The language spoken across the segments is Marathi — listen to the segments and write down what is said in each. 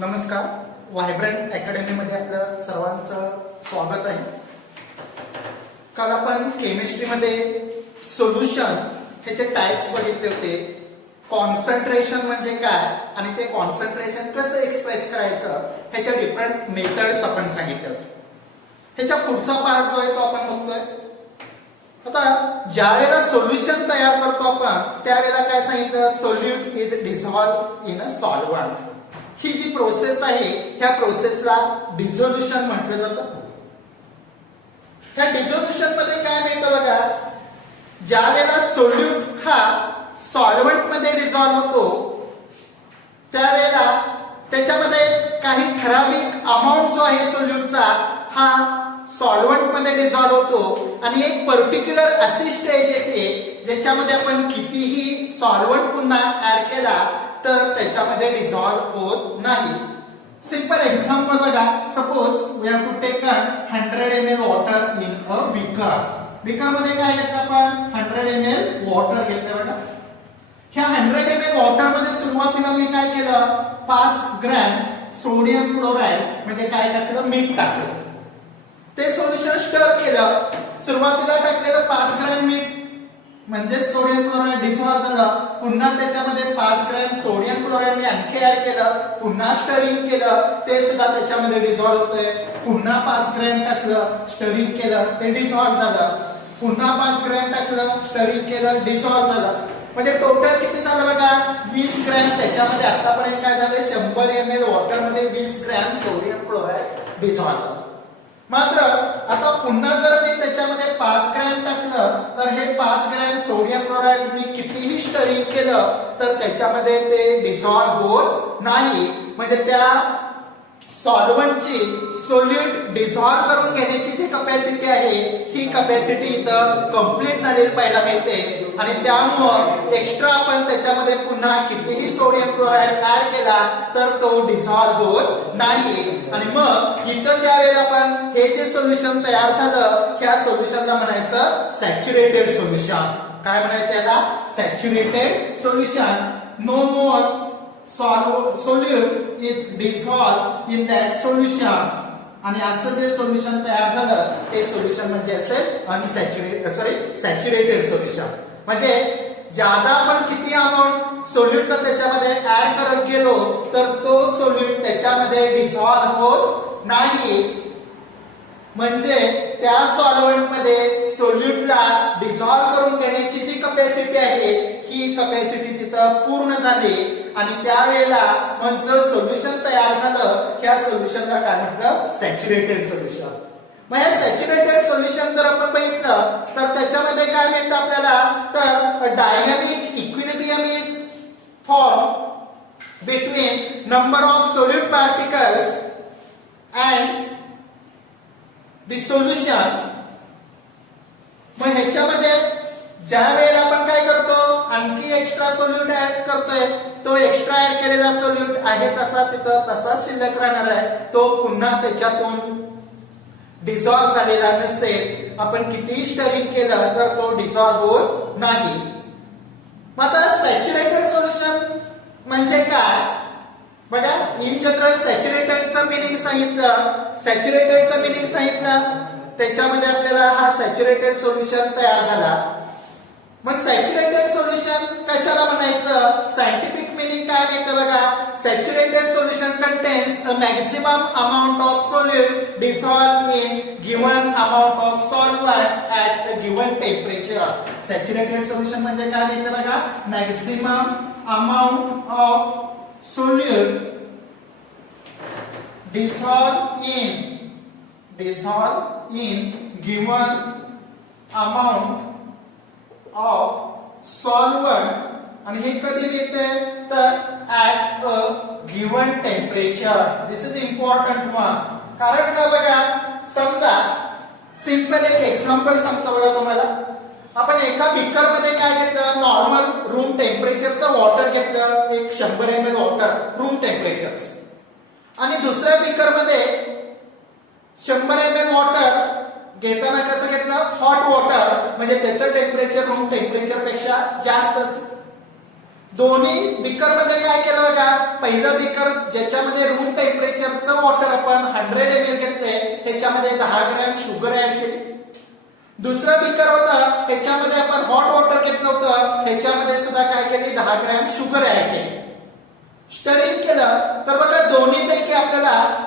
नमस्कार. व्हायब्रंट अकॅडमीमध्ये आपलं सर्वांचं स्वागत आहे. काल आपण केमिस्ट्रीमध्ये सोल्युशन ह्याचे टाइप्स बघितले होते. कॉन्सन्ट्रेशन म्हणजे काय आणि ते कॉन्सन्ट्रेशन कसं एक्सप्रेस करायचं ह्याच्या डिफरंट मेथड्स आपण सांगितले होते. ह्याच्या पुढचा पार्ट जो आहे तो आपण बघतोय. आता ज्या वेळेला सोल्युशन तयार करतो आपण त्यावेळेला काय सांगितलं, solute is dissolve in a solvent. ही जी प्रोसेस आहे ह्या प्रोसेसला डिझोल्युशन म्हटलं जातं. ह्या डिझोल्युशन मध्ये काय मिळतं बघा, ज्या वेळेला सोल्यूट हा सॉल्व्हंट मध्ये डिझॉल्व होतो त्यावेळेला त्याच्यामध्ये काही ठराविक अमाऊंट जो आहे सोल्यूटचा हा सॉल्व्हंट मध्ये डिझॉल्व होतो आणि एक पर्टिक्युलर अशी स्टेज येते ज्याच्यामध्ये आपण कितीही सॉल्व्हंट पुन्हा ऍड केला तर त्याच्यामध्ये डिझॉल्व होत नाही. सिंपल एक्झाम्पल बघा, suppose we have to take 100 ml water in a beaker. Beaker मध्ये काय घेतलं आपण, 100 ml वॉटर घेतलं बघा. ह्या 100 ml वॉटर मध्ये सुरुवातीला मी काय केलं, 5 ग्रॅम सोडियम क्लोराईड म्हणजे काय टाकलं, मीठ टाकलं. ते सोल्युशन स्टर केलं. सुरुवातीला टाकलेलं 5 ग्रॅम मीठ म्हणजे सोडियम क्लोराईड डिझॉल्व झालं. पुन्हा त्याच्यामध्ये 5 ग्रॅम सोडियम क्लोराईड मी आणखी ऍड केलं, पुन्हा स्टरिंग केलं, ते सुद्धा त्याच्यामध्ये डिझॉल्व होतंय. पुन्हा 5 ग्रॅम टाकलं, स्टरिंग केलं, ते डिझॉल्व झालं. पुन्हा 5 ग्रॅम टाकलं, स्टरिंग केलं, डिझॉल्व झालं. म्हणजे टोटल किती झालं बघा, 20 ग्रॅम. त्याच्यामध्ये आतापर्यंत काय झालं, 100 ml वॉटर मध्ये 20 ग्रॅम सोडियम क्लोराईड डिझॉल्व झालं. मात्र आता पुन्हा जर मी त्याच्यामध्ये 5 ग्रॅम टाकलं तर हे 5 ग्रॅम सोडियम क्लोराईड मी कितीही स्टरिंग केलं तर त्याच्यामध्ये ते डिझॉल्व होत नाही. म्हणजे त्या सॉल्व्हंटची सोल्यूट डिझॉल्व करून घेण्याची जी कपॅसिटी आहे ही कपॅसिटी इथं कंप्लीट झालेली पाहायला मिळते. आणि त्यामुळं एक्स्ट्रा आपण त्याच्यामध्ये पुन्हा कितीही सोडियम क्लोराईड ऍड केला तर तो डिझॉल्व होत नाही. आणि मग इथं ज्या वेळेला आपण हे जे सोल्युशन तयार झालं ह्या सोल्युशनला म्हणायचं सॅच्युरेटेड सोल्युशन. काय म्हणायचं याला, saturated solution. No more solute is dissolved in that solution. आणि असं जे सोल्युशन तयार झालं ते सोल्युशन म्हणजे असेल सॅच्युरेटेड सोल्युशन. म्हणजे ज्यादा आपण किती अमाऊंट सोल्यूटचा त्याच्यामध्ये ऍड करत गेलो तर तो सोल्यूट त्याच्यामध्ये डिझॉल्व होत नाही. म्हणजे त्या सॉल्व्हंट मध्ये सोल्यूटला डिझॉल्व करून घेण्याची जी कपॅसिटी आहे ही कपॅसिटी तिथं पूर्ण झाली. आणि त्यावेळेला मग जर सोल्युशन तयार झालं त्या सोल्युशनला काय म्हटलं, सॅच्युरेटेड सोल्युशन. मग हे सॅच्युरेटेड सोल्युशन जर आपण बघितलं तर त्याच्यामध्ये काय मिळतं आपल्याला, तर dynamic equilibrium is form between number of solute particles and the solution. मग ह्याच्यामध्ये ज्या वेळेला आपण काय करतो, आणखी एक्स्ट्रा सोल्यूट ऍड करतोय, तो एक्स्ट्रा ऍड केलेला सोल्यूट आहे तसा तिथं तसाच शिल्लक राहणार आहे. तो पुन्हा त्याच्यातून डिझॉल्व झालेला नसेल. आपण कितीही स्टरिंग केलं तर तो डिझॉल्व होत नाही. मग आता सॅच्युरेटेड सोल्युशन म्हणजे काय बघा, इन जनरल सॅच्युरेटेडचं मिनिंग सांगितलं, सॅच्युरेटेडचं मिनिंग सांगितलं, त्याच्यामध्ये आपल्याला हा सॅच्युरेटेड सोल्युशन तयार झाला. मग सॅच्युरेटेड सोल्युशन कशाला म्हणायचं, सायंटिफिक मिनिंग काय मिळतं बघा, saturated solution contains a maximum amount of solute dissolve in given amount of solvent at a given temperature. Saturated solution म्हणजे काय मिळतं बघा, maximum amount of solute dissolve in given amount of solvent. आणि हे कधी मिळते तर at a given temperature. this is important one. कारण का बघा, समजा सिंपल एक एक्झाम्पल सांगतो बघा तुम्हाला. आपण एका बीकर मध्ये काय घेतलं, नॉर्मल रूम टेम्परेचरचं वॉटर घेतलं, एक 100 ml वॉटर रूम टेम्परेचरचं. आणि दुसऱ्या बीकर मध्ये 100 ml वॉटर घेताना कसं घेतलं, हॉट वॉटर, म्हणजे त्याचं टेम्परेचर रूम टेम्परेचर पेक्षा जास्त असेल. दोन्ही बीकर मध्ये काय केलं बघा, पहिलं बीकर ज्याच्यामध्ये रूम टेम्परेचरचं वॉटर आपण 100 ml घेतलंय, त्याच्यामध्ये 10 ग्रॅम शुगर ऍड केली. दुसरं बीकर होतं त्याच्यामध्ये आपण हॉट वॉटर घेतलं होतं, त्याच्यामध्ये सुद्धा काय केली, 10 ग्रॅम शुगर ऍड केली. स्टरिंग केलं तर बघा दोन्हीपैकी आपल्याला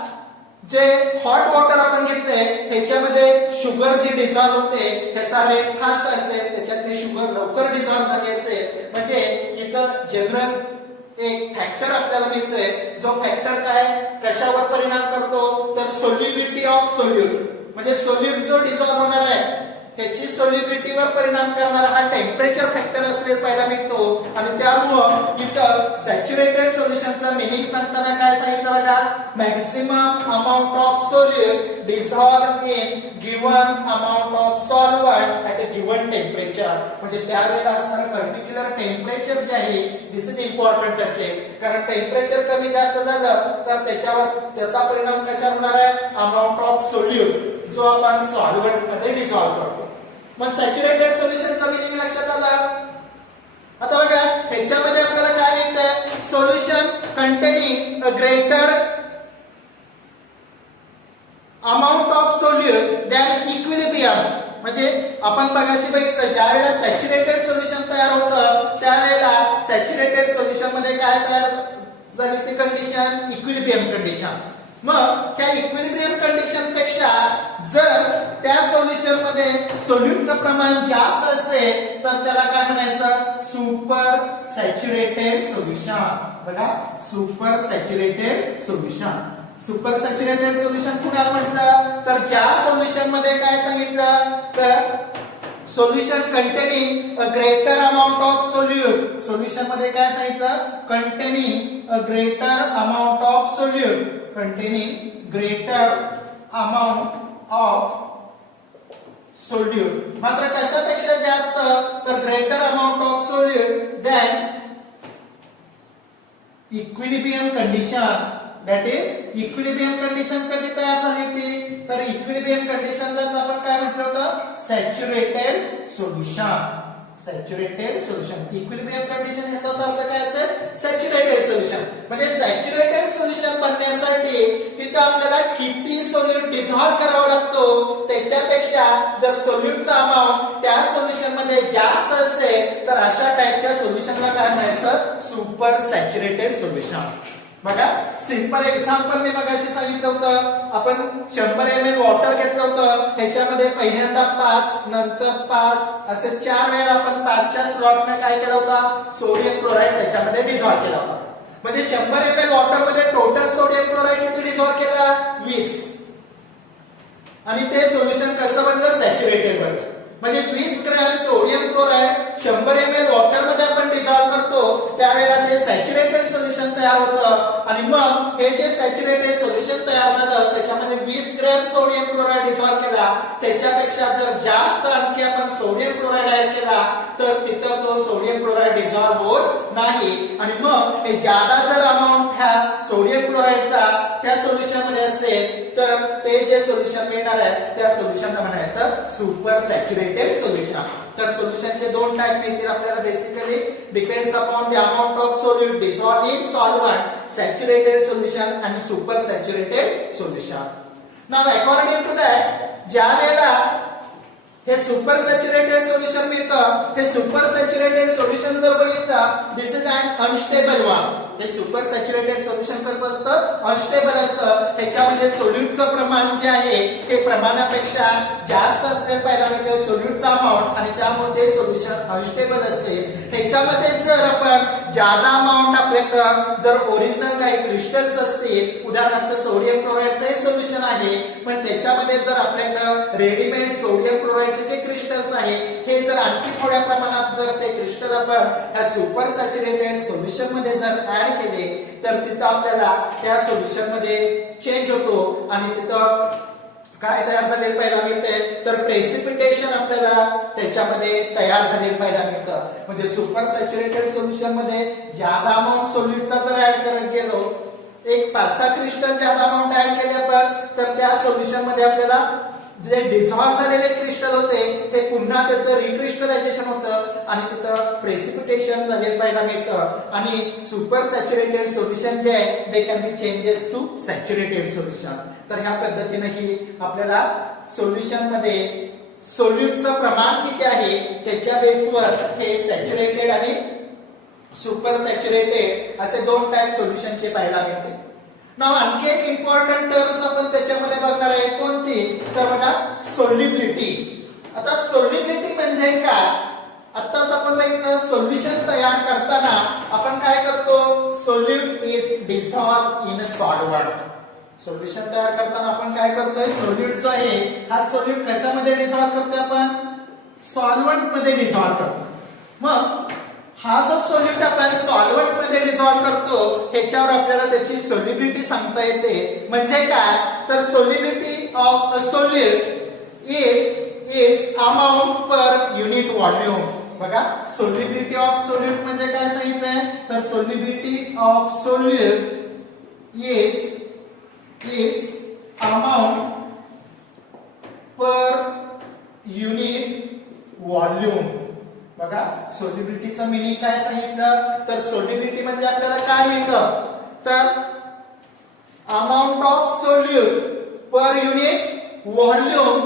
जे हॉट वॉटर आपण घेतलंय त्याच्यामध्ये शुगर जी डिझॉल्व होते त्याचा रेट फास्ट असेल, त्याच्यातली शुगर लवकर डिझॉल्व झाली असेल. म्हणजे इथं जनरल एक फॅक्टर आपल्याला मिळतोय, जो फॅक्टर काय कशावर परिणाम करतो तर सोल्युबिलिटी ऑफ सोल्यूट, म्हणजे सोल्यूट जो डिझॉल्व होणार आहे त्याची सोल्युबिलिटीवर परिणाम करणारा हा टेम्परेचर फॅक्टर असेल पहिला मिळतो. आणि त्यामुळं इथं सॅच्युरेटेड सोल्युशनचा मिनिंग सांगताना काय सांगितलं बघा, maximum amount of solute dissolve in given amount of solvent at a given temperature. म्हणजे त्यावेळेला असणारं पर्टिक्युलर टेम्परेचर जे आहे दिस इज इम्पॉर्टंट असेल, कारण टेम्परेचर कमी जास्त झालं तर त्याचा परिणाम कशावर होणार आहे, अमाउंट ऑफ सोल्यूट जो आपण सॉल्व्हंट मध्ये डिझॉल्व करतो. मग सॅच्युरेटेड सोल्युशनचा मिनिंग लक्षात आला. आता बघा ह्याच्यामध्ये आपल्याला काय मिळतंय, solution containing a greater amount of solute than equilibrium. म्हणजे आपण बघाशी बघितलं ज्यावेळेला सॅच्युरेटेड सोल्युशन तयार होतं त्यावेळेला सॅच्युरेटेड सोल्युशन मध्ये काय तयार झाली ती कंडिशन, इक्विलिब्रियम कंडिशन. मग त्या इक्विलिब्रियम कंडिशन पेक्षा जर त्या सोल्युशन मध्ये सोल्यूटचं प्रमाण जास्त असेल तर त्याला काय म्हणायचं, सुपर सॅच्युरेटेड सोल्युशन. बघा super saturated solution. Super saturated solution कुणाला म्हटलं तर ज्या सोल्युशन मध्ये काय सांगितलं तर solution containing a greater amount of solute. Solution मध्ये काय सांगितलं, containing a greater amount of solute, containing greater amount of solute. मात्र कशापेक्षा जास्त तर greater amount of solute than equilibrium condition. That is equilibrium condition कधी तयार झाली होती तर इक्विलिब्रियम कंडिशनलाच आपण काय म्हटलं होतं, saturated solution. Saturated solution equilibrium condition याचा अर्थ काय असेल, सॅच्युरेटेड सोल्युशन. म्हणजे सॅच्युरेटेड सोल्युशन बनण्यासाठी तिथं आपल्याला किती सोल्यूट डिझॉल्व करावा लागतो त्याच्यापेक्षा जर सोल्यूटचा अमाउंट त्या सोल्युशन मध्ये जास्त असेल तर अशा टाईपच्या सोल्युशनला काय म्हणायचं, सुपर सॅच्युरेटेड सोल्युशन. बघा सिंपल एक्झाम्पल मी मगाशी सांगितलं होतं, आपण 100 ml वॉटर घेतलं होतं, त्याच्यामध्ये पहिल्यांदा 5 नंतर 5 असे 4 वेळा आपण 5च्या स्लॉटने काय केलं होता, सोडियम क्लोराईड त्याच्यामध्ये डिझॉल्व केला होता. म्हणजे 100 ml वॉटर मध्ये टोटल सोडियम क्लोराईड किती डिझॉल्व केला, 20. आणि ते सोल्युशन कसं बनलं, सॅच्युरेटेड बनलं. म्हणजे 20 gram sodium chloride 100 ml water मध्ये आपण डिझॉल्व करतो त्यावेळेला ते सॅच्युरेटेड सोल्युशन तयार होतं. आणि मग हे जे सॅच्युरेटेड सोल्युशन तयार झालं त्याच्यामध्ये 20 ग्रॅम सोडियम क्लोराईड डिझॉल्व केला, त्याच्यापेक्षा जर जास्त आणखी आपण सोडियम क्लोराईड ऍड केला तर तिथं तो सोडियम क्लोराईड डिझॉल्व होत नाही. आणि मग हे जादा जर अमाऊंट ह्या सोडियम क्लोराईडचा त्या सोल्युशन मध्ये असेल तर ते जे सोल्युशन मिळणार आहे त्या सोल्युशनला म्हणायचं सुपर सॅच्युरेटेड सोल्युशन. तर सोल्युशनचे दोन टाइप मिळतील आपल्याला basically, depends upon the amount of solute dissolve in solvent, saturated solution आणि super saturated solution. Now according to that ज्या वेळेला हे सुपर सॅच्युरेटेड सोल्युशन मिळतं, हे सुपर सॅच्युरेटेड सोल्युशन जर बघितलं दिस इज अन अनस्टेबल वन. हे सुपर सॅच्युरेटेड सोल्युशन कसं असतं, अनस्टेबल असतं. त्याच्यामध्ये सोल्यूटचं प्रमाण जे आहे ते प्रमाणापेक्षा जास्त असले पाहिजे सोल्यूटचा अमाउंट, आणि त्यामुळे ते सोल्युशन अनस्टेबल असेल. त्याच्यामध्ये जर आपण जादा अमाउंट आपल्याकडं जर ओरिजिनल काही क्रिस्टल्स असतील, उदाहरणार्थ सोडियम क्लोराईडचं हे सोल्युशन आहे, पण त्याच्यामध्ये जर आपल्याकडं रेडीमेड सोडियम क्लोराईडचे जे क्रिस्टल्स आहे हे जर आणखी थोड्या प्रमाणात जर ते क्रिस्टल आपण ह्या सुपर सॅच्युरेटेड सोल्युशन मध्ये जर ऍड केले तर तिथं आपल्याला त्या सोल्युशन मध्ये चेंज होतो आणि तिथं काय तयार झालेलं पाहायला मिळते तर प्रेसिपिटेशन आपल्याला त्याच्यामध्ये तयार झालेलं पाहायला मिळतं. म्हणजे सुपर सॅच्युरेटेड सोल्युशन मध्ये जादा अमाऊंट सोल्यूटचा जर ऍड करत गेलो, एक 5-6 क्रिस्टल जादा अमाऊंट ऍड केले आपण तर त्या सोल्युशन मध्ये आपल्याला जे डिझॉल्व्ह झालेले क्रिस्टल होते ते पुन्हा त्याचं रिक्रिस्टलायझेशन होतं आणि तिथं प्रेसिपिटेशन झालेलं पाहायला मिळतं आणि सुपर सॅच्युरेटेड सोल्युशन जे आहे they can be changes to saturated solution. तर ह्या पद्धतीने ही आपल्याला सोल्युशन मध्ये सोल्यूटचं प्रमाण किती आहे त्याच्या बेसवर हे सॅच्युरेटेड आणि सुपर सॅच्युरेटेड असे दोन टाइप सोल्युशनचे पाहायला मिळते. नाव आणखी एक इम्पॉर्टंट टर्म्स आपण त्याच्यामध्ये बघणार आहे कोणती तर बघा सोल्युबिलिटी. आता सोल्युबिलिटी म्हणजे काय? आताच आपण बघितलं सोल्युशन तयार करताना आपण काय करतो solute is dissolve in a solvent. Solution तयार करताना आपण काय करतोय सोल्यूट जो आहे हा सोल्यूट कशामध्ये डिसॉल्व करतोय आपण सॉल्व्हंट मध्ये डिसॉल्व करतो. मग हा जो सोल्यूट आपण सॉल्व्हंट मध्ये डिसॉल्व करतो ह्याच्यावर आपल्याला त्याची सोल्युबिलिटी सांगता येते. म्हणजे काय तर solubility of a solute is its amount per unit volume. बघा सोल्युबिलिटी ऑफ सोल्यूट म्हणजे काय सांगितलंय तर solubility of solute is its amount per unit volume. बघा सोल्युबिलिटीचं मिनिंग काय सांगितलं तर सोल्युबिलिटी म्हणजे आपल्याला काय मिळतं तर amount of solute per unit volume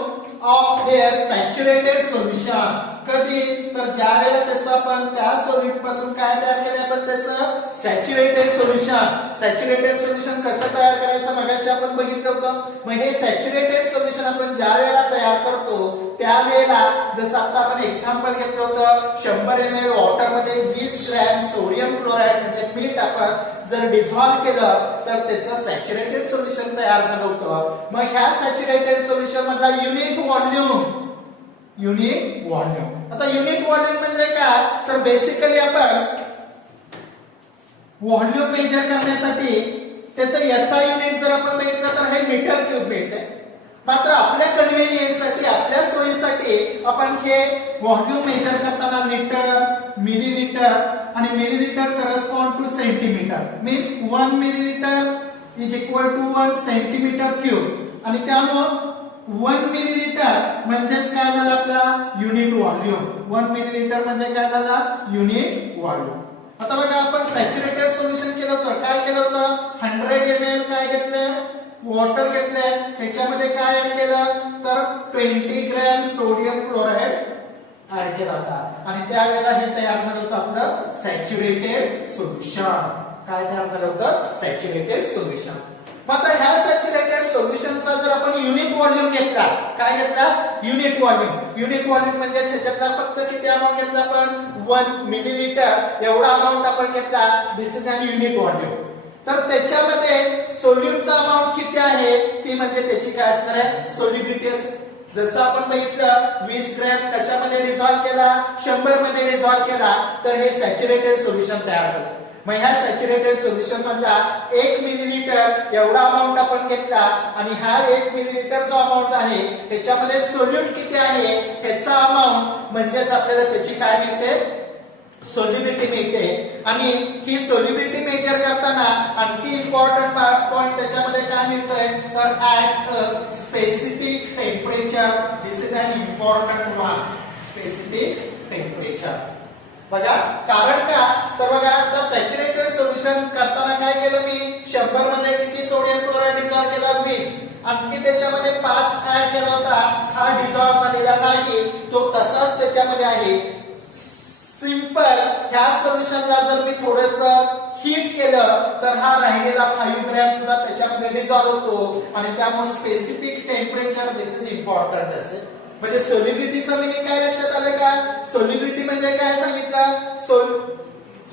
of their saturated solution. कधी तर ज्या वेळेला त्याचं आपण त्या सोल्यूट पासून काय तयार केलं आपण त्याचं सॅच्युरेटेड सोल्युशन. सॅच्युरेटेड सोल्युशन कसं तयार करायचं मगाशी आपण बघितलं होतं. मग हे सॅच्युरेटेड सोल्युशन आपण ज्या वेळेला तयार करतो त्यावेळेला जसं आता आपण एक्झाम्पल घेतलं होतं 100 ml वॉटर मध्ये 20 ग्रॅम सोडियम क्लोराईड म्हणजे मीठ आपण जर डिझॉल्व्ह केलं तर त्याचं सॅच्युरेटेड सोल्युशन तयार झालं होतं. मग ह्या सॅच्युरेटेड सोल्युशन मधला युनिट व्हॉल्यूम आता युनिट व्हॉल्यूम म्हणजे काय तर बेसिकली आपण व्हॉल्यूम मेजर करण्यासाठी त्याचं एसआय युनिट जर आपण बघितलं तर हे मीटर क्यूब मिळते. मात्र आपल्या कन्व्हिनियन्ससाठी आपल्या सोयीसाठी आपण हे व्हॉल्यूम मेजर करताना लिटर मिलीलीटर आणि millilitre correspond to centimetre means 1 millilitre is equal to 1 centimetre cube आणि त्यामुळे 1 मिलीलीटर म्हणजेच काय झालं आपला युनिट व्हॉल्यूम. 1 मिलीलीटर म्हणजे काय झाला युनिट व्हॉल्यूम. आता बघा आपण सॅच्युरेटेड सोल्युशन केलं होतं काय केलं होतं 100 ml काय घेतलं वॉटर घेतलंय त्याच्यामध्ये काय ऍड केलं तर 20 ग्रॅम सोडियम क्लोराईड ऍड केला होता आणि त्यावेळेला हे तयार झालं होतं आपलं सॅच्युरेटेड सोल्युशन. काय तयार झालं होतं सॅच्युरेटेड सोल्युशन. मग आता ह्या सॅच्युरेटेड सोल्युशनचा जर आपण युनिट व्हॉल्यूम घेतला काय घेतला युनिट व्हॉल्यूम म्हणजे त्याच्यातला फक्त किती अमाउंट घेतला आपण 1 मिलीलीटर एवढा अमाउंट आपण घेतला दिस इज अन युनिट व्हॉल्यूम. तर त्याच्यामध्ये सोल्यूटचा अमाउंट किती आहे ती म्हणजे त्याची काय असणार आहे सोल्युबिलिटी असेल. जसं आपण बघितलं 20 ग्रॅम कशामध्ये डिझॉल्व्ह केला 100 मध्ये डिझॉल्व्ह केला तर हे सॅच्युरेटेड सोल्युशन तयार झालं. मग ह्या सॅच्युरेटेड सोल्युशन मधला 1 मिलीलीटर एवढा अमाउंट आपण घेतला आणि हा 1 मिलीलीटर जो अमाउंट आहे त्याच्यामध्ये सोल्यूट किती आहे त्याचा अमाउंट म्हणजेच आपल्याला त्याची काय मिळते सोल्युबिलिटी मिळते. आणि ही सोल्युबिलिटी मेजर करताना आणखी इम्पॉर्टंट पॉइंट त्याच्यामध्ये काय मिळतंय तर at specific temperature this is an important one specific temperature. बघा कारण का तर बघा आता सॅच्युरेटेड सोल्युशन करताना काय केलं मी 100 मध्ये किती सोडियम क्लोराईड डिझॉल्व्ह केला 20 आणखी त्याच्यामध्ये 5 ऍड केला होता हा डिझॉल्व्ह झालेला नाही तो तसाच त्याच्यामध्ये आहे. सिंपल ह्या सोल्युशनला जर मी थोडस हीट केलं तर हा राहिलेला 5 ग्रॅम सुद्धा त्याच्यामध्ये डिझॉल्व्ह होतो आणि त्यामुळे specific temperature this is important असेल. म्हणजे सोल्युबिलिटीचं मिनिंग काय लक्षात आलं का सोल्युबिलिटी म्हणजे काय सांगितलं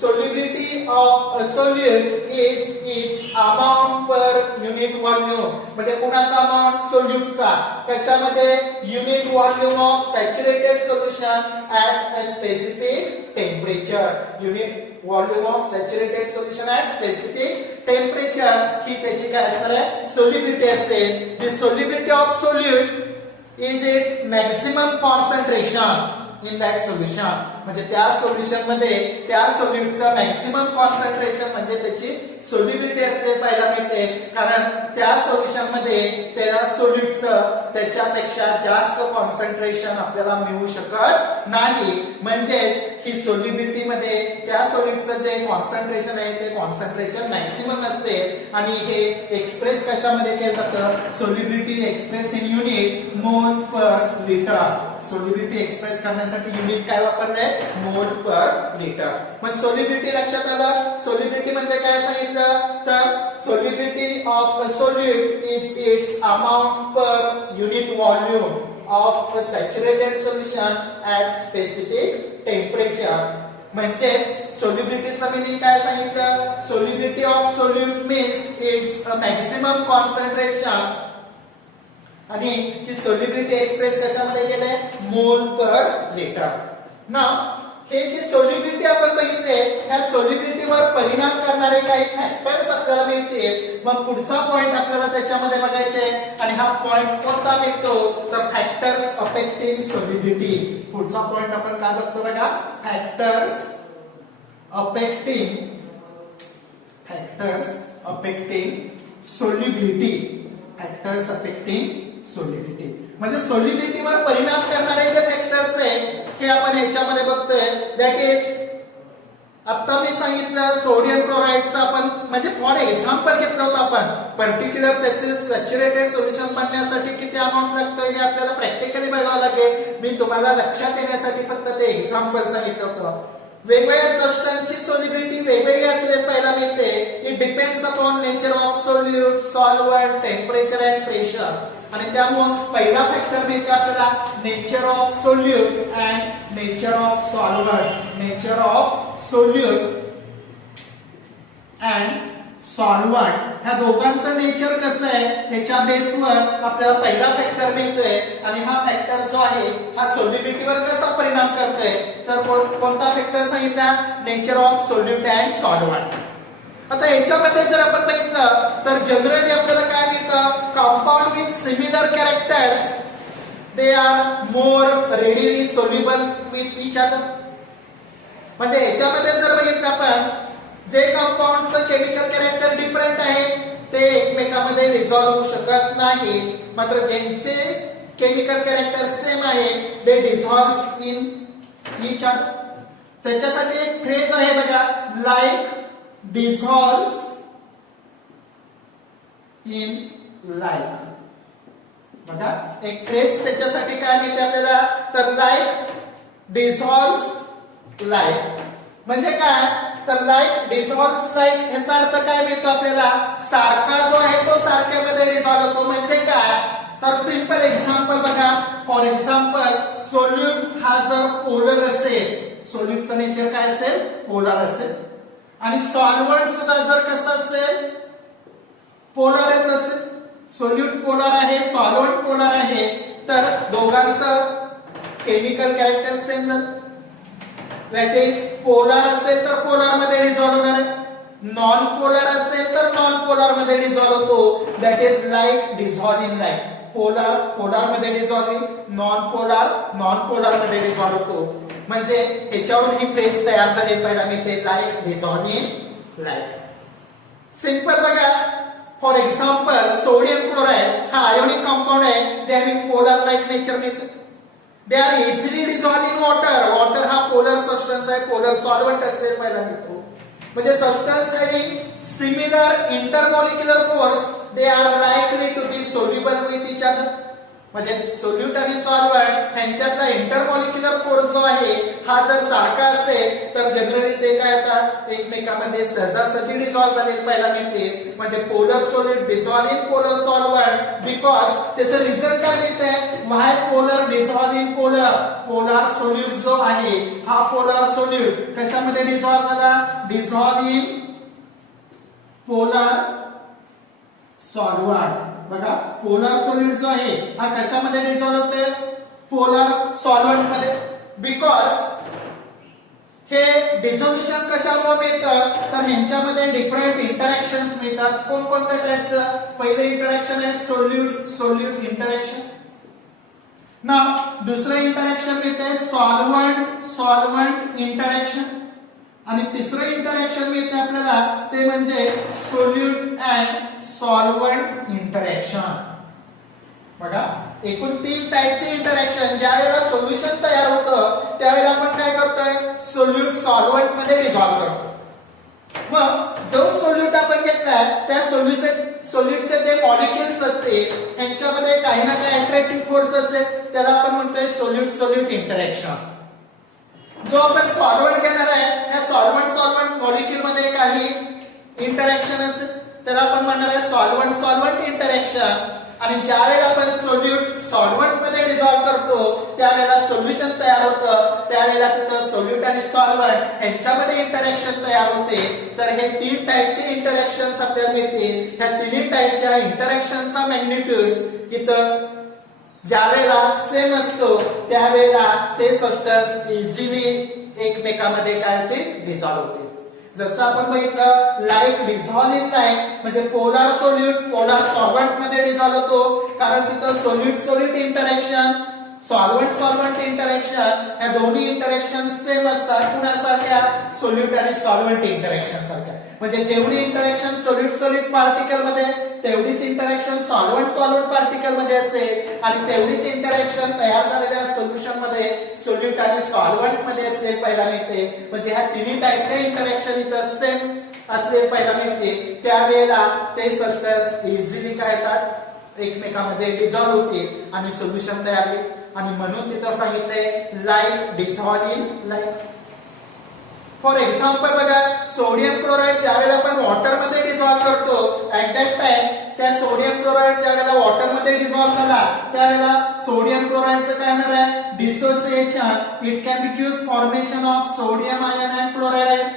solubility of a solute is its amount per unit volume म्हणजे कुणाचा अमाउंट सोल्यूटचा कशामध्ये unit volume of saturated solution at a specific temperature. Unit volume of saturated solution at specific temperature ही त्याची काय असणार आहे सोल्युबिलिटी असेल. The solubility of solute is its maximum concentration in that solution, म्हणजे त्या सोल्युशन मध्ये त्या सोल्युटचं मॅक्सिमम कॉन्सन्ट्रेशन म्हणजे त्याची सोल्युबिलिटी असते पाहायला मिळते, कारण त्या सोल्युशन मध्ये त्या सोल्युटचं त्याच्यापेक्षा जास्त कॉन्सन्ट्रेशन आपल्याला मिळू शकत नाही. म्हणजेच ही सोल्युबिलिटी मध्ये त्या सोल्युटचं जे कॉन्सन्ट्रेशन आहे ते कॉन्सन्ट्रेशन मॅक्सिमम असते. आणि हे एक्सप्रेस कशामध्ये केलं जातं, सोल्युबिलिटी एक्सप्रेस इन युनिट मोल पर लिटर. सोल्युबिलिटी एक्सप्रेस करण्यासाठी युनिट काय वापरलंय, मोल पर लिटर. मग सोल्युबिलिटी लक्षात आलं. सोल्युबिलिटी म्हणजे काय सांगितलं, तर solubility of a solute is its amount per unit volume of a saturated solution at specific temperature. म्हणजेच सोल्युबिलिटीचं मीनिंग काय सांगितलं, solubility of solute means it's a maximum concentration. आणि ही सोल्युबिलिटी एक्सप्रेस कशामध्ये केलंय, मोल पर लिटर. नाव हे जी सोल्युबिलिटी आपण बघितले, ह्या सोल्युबिलिटीवर परिणाम करणारे काही फॅक्टर्स आपल्याला मिळतील. मग पुढचा पॉइंट आपल्याला त्याच्यामध्ये बघायचे आणि हा पॉइंट कोणता मिळतो, तर फॅक्टर्स अफेक्टिंग सोल्युबिलिटी. पुढचा पॉइंट आपण काय बघतो बघा, factors affecting solubility. Factors affecting solubility म्हणजे सोल्युबिलिटीवर परिणाम करणारे जे फॅक्टर्स आहेत हे आपण ह्याच्यामध्ये बघतोय. दॅट इज, आता मी सांगितलं सोडियम क्लोराईडचं आपण म्हणजे फॉर एक्झाम्पल घेतलं होतं आपण. पर्टिक्युलर त्याचे सॅच्युरेटेड सोल्युशन बनण्यासाठी किती अमाऊंट लागतं हे आपल्याला प्रॅक्टिकली बघावं लागेल. मी तुम्हाला लक्षात येण्यासाठी फक्त ते एक्झाम्पल सांगितलं होतं. वेगवेगळ्या सबस्टन्सची सोल्युबिलिटी वेगवेगळी असलेली पाहायला मिळते. It depends upon nature of solute, solvent, temperature and pressure. आणि त्यामुळे पहिला फॅक्टर मिळते आपल्याला nature of solute and nature of solvent. Nature of solute and solvent ह्या दोघांचं नेचर कसं आहे त्याच्या बेसवर आपल्याला पहिला फॅक्टर मिळतोय. आणि हा फॅक्टर जो आहे हा सोल्युबिलिटीवर कसा परिणाम करतोय, तर कोणता फॅक्टर सांगितला, nature of solute and solvent. आता याच्यामध्ये जर आपण बघितलं तर जनरली आपल्याला काय मिळतं, compound with similar characters they are more readily soluble with each other. म्हणजे याच्यामध्ये जर बघितलं आपण जे कंपाऊंडचं केमिकल कॅरेक्टर डिफरंट आहे ते एकमेकांमध्ये डिझॉल्व्ह होऊ शकत नाही. मात्र ज्यांचे केमिकल कॅरेक्टर सेम आहे दे डिझॉल्व्ह इन इच अदर. त्याच्यासाठी एक फ्रेज आहे बघा, लाईक dissolves in like. बघा एक फ्रेज त्याच्यासाठी काय मिळते आपल्याला, तर लाईक डिझॉल्व्स लाईक. म्हणजे काय, तर लाईक डिझॉल्व्स लाईक ह्याचा अर्थ काय मिळतो आपल्याला, सारखा जो आहे तो सारख्यामध्ये डिझॉल्व्ह होतो. म्हणजे काय, तर सिंपल एक्झाम्पल बघा. फॉर एक्झाम्पल सोल्यूट हा जर पोलर असेल, सोल्यूटचं नेचर काय असेल, पोलर असेल. आणि सॉल्व्हंट सुद्धा जर कसं असेल, पोलरच असेल. सोल्यूट पोलर आहे, सॉल्व्हंट पोलर आहे, तर दोघांचं केमिकल कॅरेक्टर सेम झालं. दॅट इज पोलर असेल तर पोलर मध्ये डिझॉल्व्ह होणार आहे, नॉन पोलर असेल तर नॉन पोलर मध्ये डिझॉल्व्ह होतो. That is like dissolve in like. Polar polar मध्ये डिझॉल्व्ह, नॉन पोलर मध्ये डिझॉल्व्ह होतो. म्हणजे ह्याच्यावरून ही फ्रेज तयार झाली पाहिजे मिळते, like dissolve in like. Simple बघा. फॉर एक्झाम्पल सोडियम क्लोराइड हा आयोनिक कंपाऊंड आहे. They having polar like nature मिळते. They are easily dissolve in water. Water हा पोलर सबस्टन्स आहे, पोलर सॉल्व्हंट असलेला पाहायला मिळतो. म्हणजे substance having similar intermolecular force they are likely to be soluble with each other. म्हणजे सोल्यूट आणि सॉल्व्हंट यांच्यातला इंटरमॉलिक्युलर फोर्स जो आहे हा जर सारखा असेल तर जनरली ते काय होतात, एकमेकांमध्ये सहजासहजी डिझॉल्व्ह झालेले पाहायला मिळते. म्हणजे polar solute dissolve in polar solvent because त्याचं रिझल्ट काय मिळतंय, why polar dissolve in polar. Polar solute जो आहे हा पोलर सोल्यूट कशामध्ये डिझॉल्व्ह झाला, डिझॉल्व्ह इन पोलर सॉल्व्हंट. बघा पोलर सोल्यूट जो आहे हा कशामध्ये डिझॉल्व्ह होते, पोलर सॉल्व्हंट मध्ये. बिकॉज हे डिझोल्युशन कशामुळे मिळतं, तर ह्यांच्यामध्ये डिफरंट इंटरॅक्शन्स मिळतात. कोणकोणत्या टाईपचं, पहिलं इंटरॅक्शन आहे सोल्यूट सोल्यूट इंटरॅक्शन. ना दुसरं इंटरॅक्शन मिळते सॉल्व्हंट सॉल्व्हंट इंटरॅक्शन आणि तिसरं इंटरॅक्शन मिळते आपल्याला ते म्हणजे सोल्यूट अँड सॉल्व्हंट इंटरॅक्शन. बघा एकूण 3 टाईपचे इंटरॅक्शन. ज्या वेळेला सोल्युशन तयार होतं त्यावेळेला आपण काय करतोय सोल्यूट सॉल्व्हंट मध्ये डिझॉल्व्ह करतो. मग जो सोल्यूट आपण घेतलाय त्या सोल्यूटचे जे मॉलिक्युल्स असते त्यांच्यामध्ये काही ना काही अट्रॅक्टिव्ह फोर्स असेल त्याला आपण म्हणतोय सोल्यूट सोल्यूट इंटरॅक्शन. जो आपण सॉल्व्हंट घेणार आहे त्या सॉल्व्हंट मॉलिक्युल मध्ये काही इंटरॅक्शन असेल त्याला आपण म्हणणार आहे सॉल्व्हंट सॉल्व्हंट इंटरॅक्शन. आणि ज्या वेळेला आपण सोल्यूट सॉल्व्हंट मध्ये डिझॉल्व्ह करतो त्यावेळेला सोल्युशन तयार होतं त्यावेळेला तिथं सोल्यूट आणि सॉल्व्हंट यांच्यामध्ये इंटरॅक्शन तयार होते. तर हे 3 टाईपचे इंटरॅक्शन्स आपल्याला मिळतील. ह्या तिन्ही टाईपच्या इंटरॅक्शनचा मॅग्निट्यूड इथं ज्या वेळेला सेम असतो त्यावेळेला ते सबस्टन्स इझिली एकमेकांमध्ये काय होते डिझॉल्व्ह होते. जसं आपण बघितलं लाईट डिझॉल्व्ह इन लाईट म्हणजे पोलार सोल्यूट पोलार सॉल्व्हंट मध्ये डिझॉल्व्ह होतो कारण तिथं solute solute interaction solvent solvent interaction या दोन्ही इंटरॅक्शन सेम असतात. कुणासारख्या सोल्यूट आणि सॉल्व्हंट इंटरॅक्शन सारख्या. म्हणजे जेवढी इंटरॅक्शन सोल्यूट सोल्यूट पार्टिकल मध्ये तेवढीच इंटरॅक्शन सॉल्व्हंट सॉल्व्हंट पार्टिकल मध्ये असेल आणि तेवढीच इंटरॅक्शन तयार झालेल्या सोल्युशन मध्ये सोल्यूट आणि सॉल्व्हंट मध्ये असले पहिला मिळते. म्हणजे ह्या तिन्ही टाईपचे इंटरॅक्शन इथं सेम असले पहिला मिळते. त्यावेळेला ते सबस्टन्स इझिली काय येतात एकमेकांमध्ये डिझॉल्व्ह होते आणि सोल्युशन तयार होते. आणि म्हणून तिथं सांगितलंय light dissolve in light. For example बघा सोडियम क्लोराईड ज्या वेळेला आपण वॉटर मध्ये डिझॉल्व्ह करतो ऍट दॅट टाइम त्या सोडियम क्लोराईड ज्या वेळेला वॉटर मध्ये डिझॉल्व्ह झाला त्यावेळेला सोडियम क्लोराईडचं काय होणार आहे dissociation. It can be cause formation of sodium ion and chloride ion.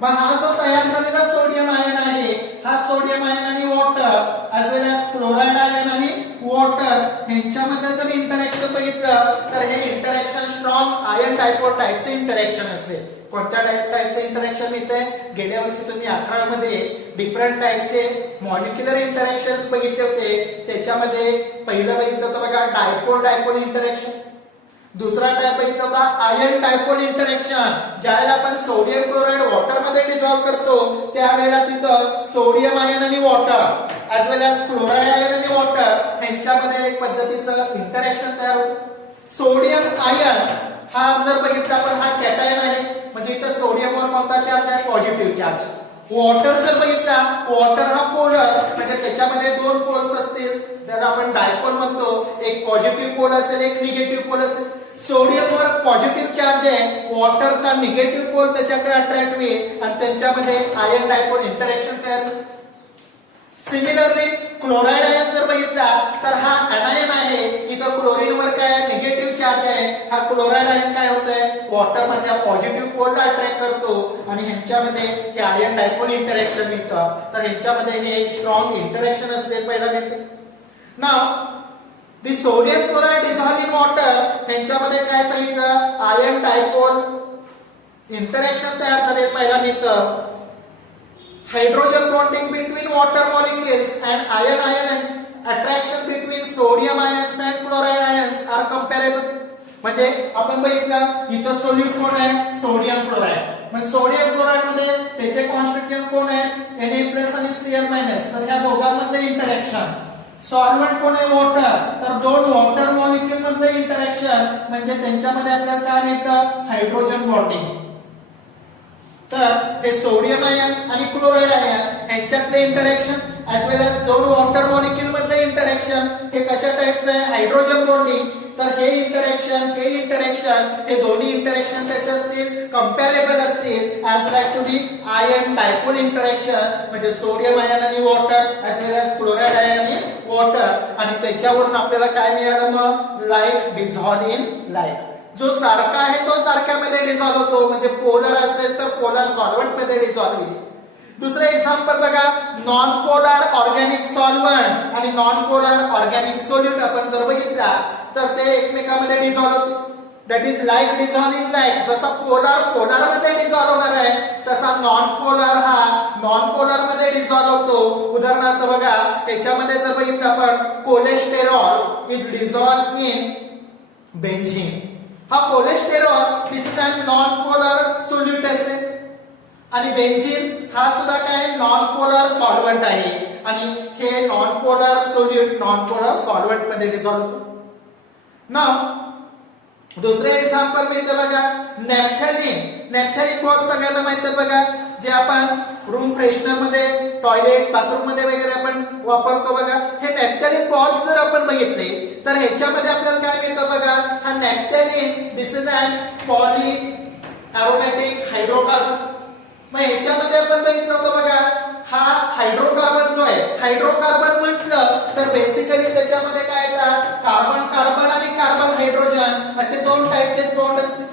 मग हा जो तयार झालेला सोडियम आयन आहे हा सोडियम आयन आणि water as well as chloride ion आणि वॉटर यांच्यामध्ये जर इंटरॅक्शन बघितलं तर हे इंटरॅक्शन स्ट्रॉंग आयन डायपोल टाइपचे इंटरॅक्शन असेल. कोणत्या टाइपचे इंटरॅक्शन मिळते गेल्या वर्षी तुम्ही 11 मध्ये डिफरंट टाइपचे मॉलिक्युलर इंटरॅक्शन्स बघितले होते. त्याच्यामध्ये पहिलं बघितलं होतं बघा डायपोल डायपोल इंटरॅक्शन. दुसरा टाइप बघितला होता आयन डायपोल इंटरॅक्शन. ज्यावेळेला आपण सोडियम क्लोराईड वॉटर मध्ये डिझॉल्व्ह करतो त्यावेळेला तिथं सोडियम आयन आणि water as well as chloride ion आणि वॉटर यांच्यामध्ये एक पद्धतीचं इंटरॅक्शन तयार होतं. सोडियम आयन हा जर बघितला आपण हा कॅटायन आहे म्हणजे इथं सोडियमवर कोणता चार्ज आहे पॉझिटिव्ह चार्ज. वॉटर जर बघितला वॉटर हा पोलर म्हणजे त्याच्यामध्ये 2 पोल्स असतील त्याला आपण डायपोल म्हणतो. एक पॉझिटिव्ह पोल असेल एक निगेटिव्ह पोल असेल. सोडियमवर पॉझिटिव्ह चार्ज आहे वॉटरचा निगेटिव्ह पोल त्याच्याकडे अट्रॅक्ट होईल आणि त्यांच्यामध्ये आयन डायपोल इंटरॅक्शन तयार होईल. सिमिलरली क्लोराईड आयन जर बघितला तर हा अनायन आहे. इथं क्लोरीनवर काय निगेटिव्ह चार्ज आहे. हा क्लोराईड आयन काय होतंय वॉटर मधल्या पॉझिटिव्ह पोलला अट्रॅक्ट करतो आणि ह्यांच्यामध्ये हे आयन डायपोल इंटरॅक्शन मिळतं. तर ह्यांच्यामध्ये हे स्ट्रॉंग इंटरॅक्शन असले पहिला मिळते. Now the sodium chloride dissolve in water त्यांच्यामध्ये काय सांगितलं आयन डायपोल इंटरॅक्शन तयार झाले पहिला मिळतं. Hydrogen bonding between water molecules and ion ion attraction between sodium ions and chloride ions are comparable. म्हणजे आपण बघितलं इथं सोल्यूट कोण आहे सोडियम क्लोराईड. मग सोडियम क्लोराईड मध्ये त्याचे कॉन्स्टिट्यूएंट कोण आहे Na+ आणि Cl-. तर ह्या दोघांमधले इंटरॅक्शन. सॉल्व्हंट कोण आहे वॉटर तर 2 वॉटर मॉलिक्युल मधले इंटरॅक्शन म्हणजे त्यांच्यामध्ये आपल्याला काय मिळतं हायड्रोजन बॉन्डिंग. तर हे सोडियम आयन आणि क्लोराईड आयन यांच्यातले interaction age well age 2 water molecule मधले इंटरॅक्शन हे कशा टाइपचं आहे हायड्रोजन बॉन्डिंग. तर हे इंटरॅक्शन हे दोन्ही इंटरॅक्शन कसे असतील कंपॅरेबल असतील as like to the ion dipole interaction म्हणजे सोडियम आयन आणि water as well as chloride ion आणि वॉटर. आणि त्याच्यावरून आपल्याला काय मिळालं मग लाईट डिझॉल्व्ह इन लाईट. जो सारखा आहे तो सारख्यामध्ये डिझॉल्व्ह होतो म्हणजे पोलर असेल तर पोलर सॉल्व्हंट मध्ये डिझॉल्व्ह होईल. दुसरं एक्झाम्पल बघा नॉन पोलर ऑर्गॅनिक सॉल्व्हंट आणि नॉन पोलर ऑर्गॅनिक सोल्यूट आपण जर बघितला तर ते एकमेकांमध्ये डिझॉल्व्ह होते. That is like dissolve in like. जसा पोलर मध्ये डिझॉल्व्ह होणार आहे तसा नॉन पोलर हा नॉन पोलर मध्ये डिझॉल्व्ह होतो. उदाहरणार्थ बघा त्याच्यामध्ये जर बघितलं आपण cholesterol is dissolve in benzene हा cholesterol this is a non polar solute असेल आणि बेन्झीन हा सुद्धा काय नॉन पोलर सॉल्व्हंट आहे आणि हे non polar solute non polar solvent मध्ये डिझॉल्व्ह होतो ना. दुसरे एक्झाम्पल मिळते बघा नॅफ्थॅलिन. नॅफ्थॅलिन बॉल सगळ्यांना माहित आहे बघा, जे आपण रूम फ्रेशनर मध्ये टॉयलेट बाथरूम मध्ये वगैरे आपण वापरतो बघा. हे नॅफ्थॅलिन बॉल्स जर आपण बघितले तर ह्याच्यामध्ये आपल्याला काय मिळतं बघा, हा naphthalene this is an poly aromatic hydrocarbon. मग ह्याच्यामध्ये आपण बघितलं होतं बघा, हा हायड्रोकार्बन जो आहे, हायड्रोकार्बन म्हटलं तर बेसिकली त्याच्यामध्ये काय येतात, कार्बन कार्बन आणि कार्बन हायड्रोजन असे दोन टाईपचे बॉन्ड असतात.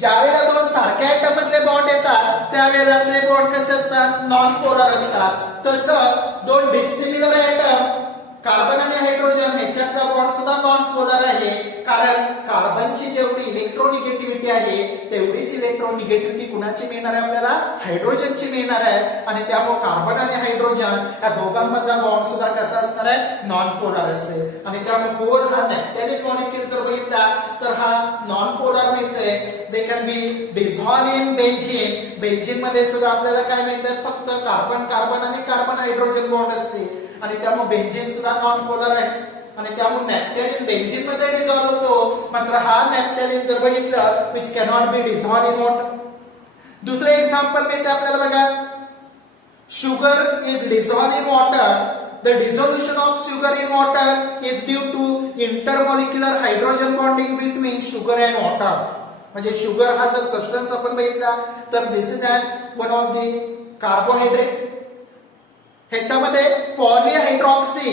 ज्यावेळेला दोन सारख्या ऍटम मधले बॉन्ड येतात त्यावेळेला ते बॉन्ड कसे असतात, नॉन पोलर असतात. तसं दोन डिसिमिलर ऍटम कार्बन आणि हायड्रोजन ह्याच्यातला बॉन्ड सुद्धा नॉन पोलर आहे, कारण कार्बनची जेवढी इलेक्ट्रोनिगेटिव्हिटी आहे तेवढीच इलेक्ट्रोनिगेटिव्हिटी कुणाची मिळणार आहे, आपल्याला हायड्रोजनची मिळणार आहे. आणि त्यामुळे कार्बन आणि हायड्रोजन या दोघांमधला बॉन्ड सुद्धा कसा असणार आहे, नॉन पोलर असेल. आणि त्यामुळे पोल हा नॅफ्थॅलिन मॉलिक्यूल जर बघितला तर हा नॉन पोलर मिळतोय. दे can B dissolve in benzene. Benzene मध्ये सुद्धा आपल्याला काय मिळतात, फक्त कार्बन कार्बन आणि कार्बन हायड्रोजन बॉन्ड असते आणि त्यामुळे बेन्झीन सुद्धा नॉन पोलर आहे आणि त्यामुळे नॅफ्थॅलिन बेन्झीन मध्ये डिझॉल्व होतो. मात्र हा नॅफ्थॅलिन जर बघितलं which cannot be dissolve in water. दुसरे एक्झाम्पल मिळते आपल्याला बघा, sugar is dissolve in water. The dissolution of sugar in water is due to intermolecular hydrogen bonding between sugar and water. म्हणजे शुगर हा जर सबस्टन्स आपण बघितला तर this is one of the carbohydrate. ह्याच्यामध्ये पॉलीहायड्रॉक्सी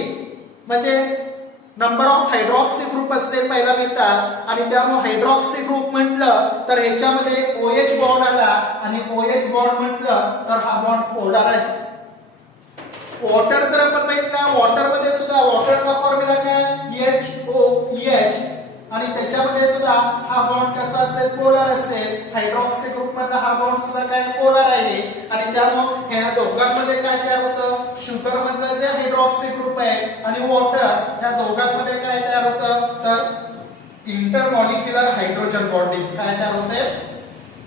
म्हणजे नंबर ऑफ हायड्रॉक्सी ग्रुप असते पहिला मिळतात आणि त्यामुळे हायड्रॉक्सी ग्रुप म्हटलं तर ह्याच्यामध्ये OH बॉन्ड आला आणि OH बॉन्ड म्हटलं तर हा बॉन्ड पोलर आहे. वॉटर जर आपण बघितला, वॉटर मध्ये सुद्धा वॉटरचा फॉर्म्युला काय HOH आणि त्याच्यामध्ये सुद्धा हा बॉन्ड कसा असेल, पोलर असेल. हायड्रॉक्सी ग्रुप मधला हा बॉन्ड सुद्धा काय पोलर आहे आणि त्यामुळे ह्या दोघांमध्ये काय तयार होतं, शुगर मधलं जे हायड्रॉक्सी ग्रुप आहे आणि वॉटर ह्या दोघांमध्ये काय तयार होतं, तर इंटरमॉलिक्युलर हायड्रोजन बॉन्डिंग काय तयार होते,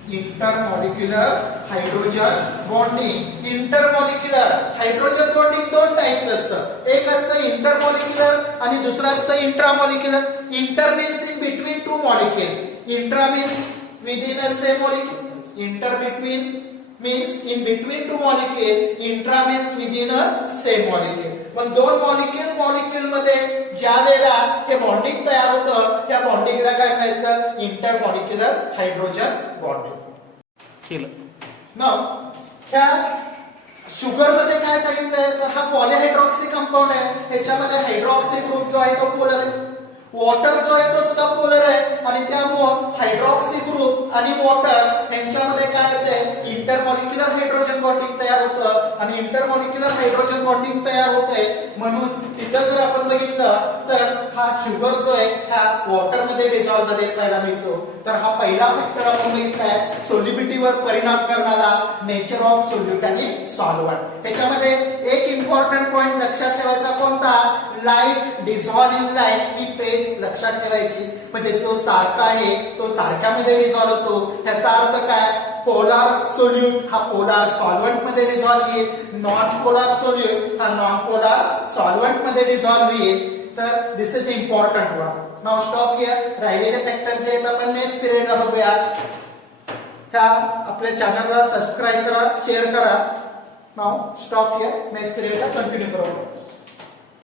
intermolecular hydrogen bonding. Intermolecular hydrogen bonding दोन टाइप्स असतं, एक असतं इंटरमॉलिक्युलर आणि दुसरं असतं intramolecular. Inter means in between two molecule, intra means within a same molecule, inter between means in between two molecule, intra means within a same molecule. पण दोन मॉलिक्यूल मध्ये ज्या वेळेला हे बॉन्डिंग तयार होतं त्या बॉन्डिंगला काय म्हणायचं, इंटरमॉलिक्युलर हायड्रोजन बॉन्डिंग केलं. नाव ह्या शुगर मध्ये काय सांगितलंय तर हा पॉलीहायड्रॉक्सी कंपाऊंड आहे, ह्याच्यामध्ये हायड्रॉक्सी ग्रुप जो आहे तो पोलर आहे. वॉटर जो आहे तो सुद्धा पोलर आहे आणि त्यामुळे हायड्रॉक्सी ग्रुप आणि वॉटर यांच्यामध्ये काय होते, इंटरमॉलिक्युलर हायड्रोजन बॉन्डिंग तयार होतं आणि इंटरमॉलिक्युलर हायड्रोजन बॉन्डिंग तयार होते. म्हणून तिथं जर आपण बघितलं तर हा शुगर जो आहे हा वॉटर मध्ये डिझॉल्व झालेला मिळतो. तर हा पहिला फॅक्टर आपण बघितलाय सोल्युबिलिटीवर परिणाम करणारा नेचर ऑफ सोल्यूट आणि सॉल्व्हंट. त्याच्यामध्ये एक इम्पॉर्टंट पॉइंट लक्षात ठेवायचा कोणता, light dissolve in light he page लक्षात ठेवायची. म्हणजे जो सारखा आहे तो सारख्यामध्ये डिझॉल्व होतो. त्याचा अर्थ काय, पोलार सोल्यूट हा पोलार सॉल्व्हंट मध्ये डिझॉल्व होईल, नॉन पोलार सोल्यूट हा नॉन पोलार सॉल्व्हंट मध्ये डिझॉल्व होईल. तर this is important one. Now stop here. राहिलेले फॅक्टर जे आहेत आपण नेक्स्ट पिरियडला बघूया. ह्या आपल्या चॅनलला सबस्क्राईब करा, शेअर करा. नाव स्टॉप हियर. नेक्स्ट पिरियडला कंटिन्यू करू.